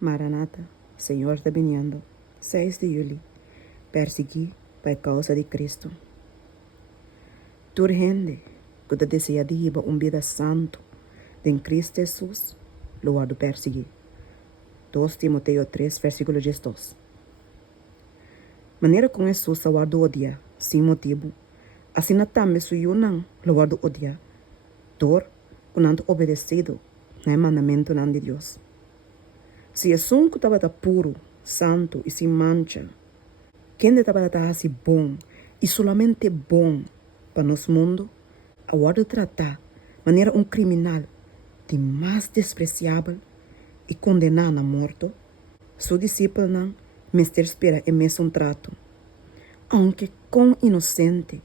Maranata, Senhor está viniendo. 6 de julho. Persegui por causa de Cristo. Toda gente que deseja de viver uma vida santo em Cristo Jesus, lo guardo perseguir. 2 Timoteo 3, versículo 12. Maneira como Jesus lo guardo odia, sem motivo, assim também sou eu não lo guardo odia, dor, não obedecido, no mandamento de Deus. Se é um que estava puro, santo e sem mancha, quem estava assim bom e solamente bom para nosso mundo, agora tratar maneira um criminal de mais despreciável e condenar a morte, seu discípulo não mestre espera é mesmo trato, aunque com inocente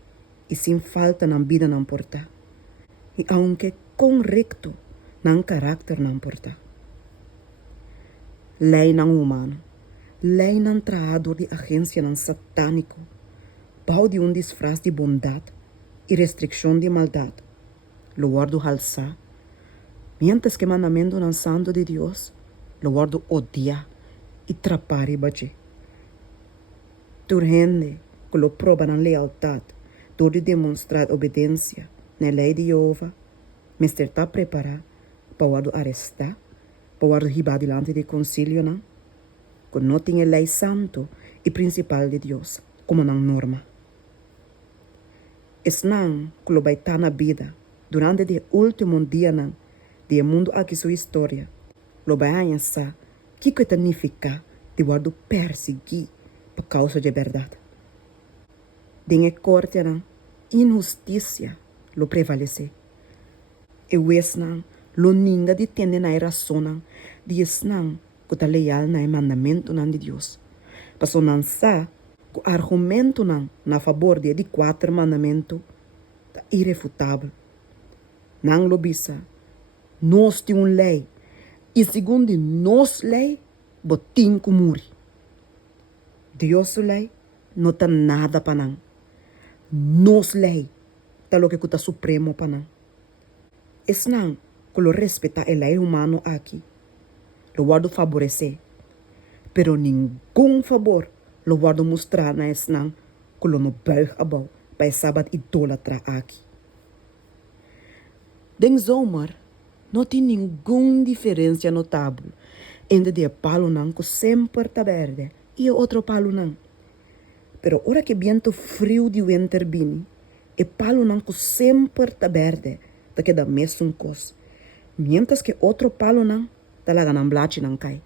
e sem falta na vida não porta, e aunque com recto na caráter não porta. Lei não humano, lei não traador de agência não satânico, pau de disfraz de bondade e restrição de maldade, lo guardo halsa, mientras que mandamento não santo de Deus, lo guardo odiar e trapar e bater. Tur gente que lo prova na lealdade, door de demonstrar obediência na lei de Jeová, mestre está preparado para o arrestar, para o ribar delante do concílio, não? Que não tem a lei santo e principal de Deus como na norma. Es não que lo vai estar na vida durante o último dia não, do mundo aqui sua história, lo vai pensar que significa de guardo perseguir por causa de verdade. Dengue corte não, injustiça lo prevalece. E wes não, lo ninga de tende na razão não, de es não que está leal na mandamento não de Deus. Passou não sa que argumento não na favor de 4 mandamentos tá irrefutável. Não lo bisa, nós temos lei, e segundo nós lei, botim que muri. Deus lei não tá nada para não. Nós lei tá lo que está supremo para não. Es não que lo respeta a lei humano aqui. Lo guardo favorecer. Pero nenhum favor lo guardo mostrar na es não que lo no berg abau para sabat idolatra aqui. Den zomer não tem nenhuma diferença notável entre o palo não que sempre está verde e o outro palo não. Pero ora que viento frio de winter bini, e palo não que sempre está verde, tá queda mesmo cos. Mientras que outro palo não, tá lá ganhando blache não cai.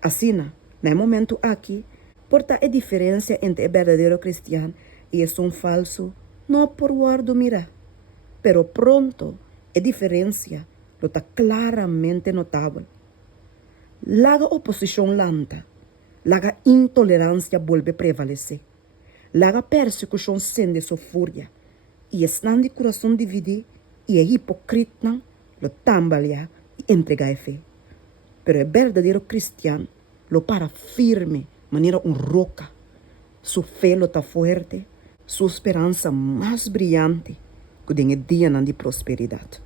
Assim, no momento aqui, porta a diferença entre o verdadeiro cristiano e um falso, não por guardo mirar. Pero pronto, a diferença está claramente notável. Laga oposição lanta, laga intolerância volve prevalecer, laga persecução sende sua fúria, e estão de coração dividido e é hipócrita, lo tambalear e entregar a fé. Pero o verdadeiro cristiano lo para firme, maneira roca, sua fé lo está forte, sua esperança mais brilhante, que tem dia de prosperidade.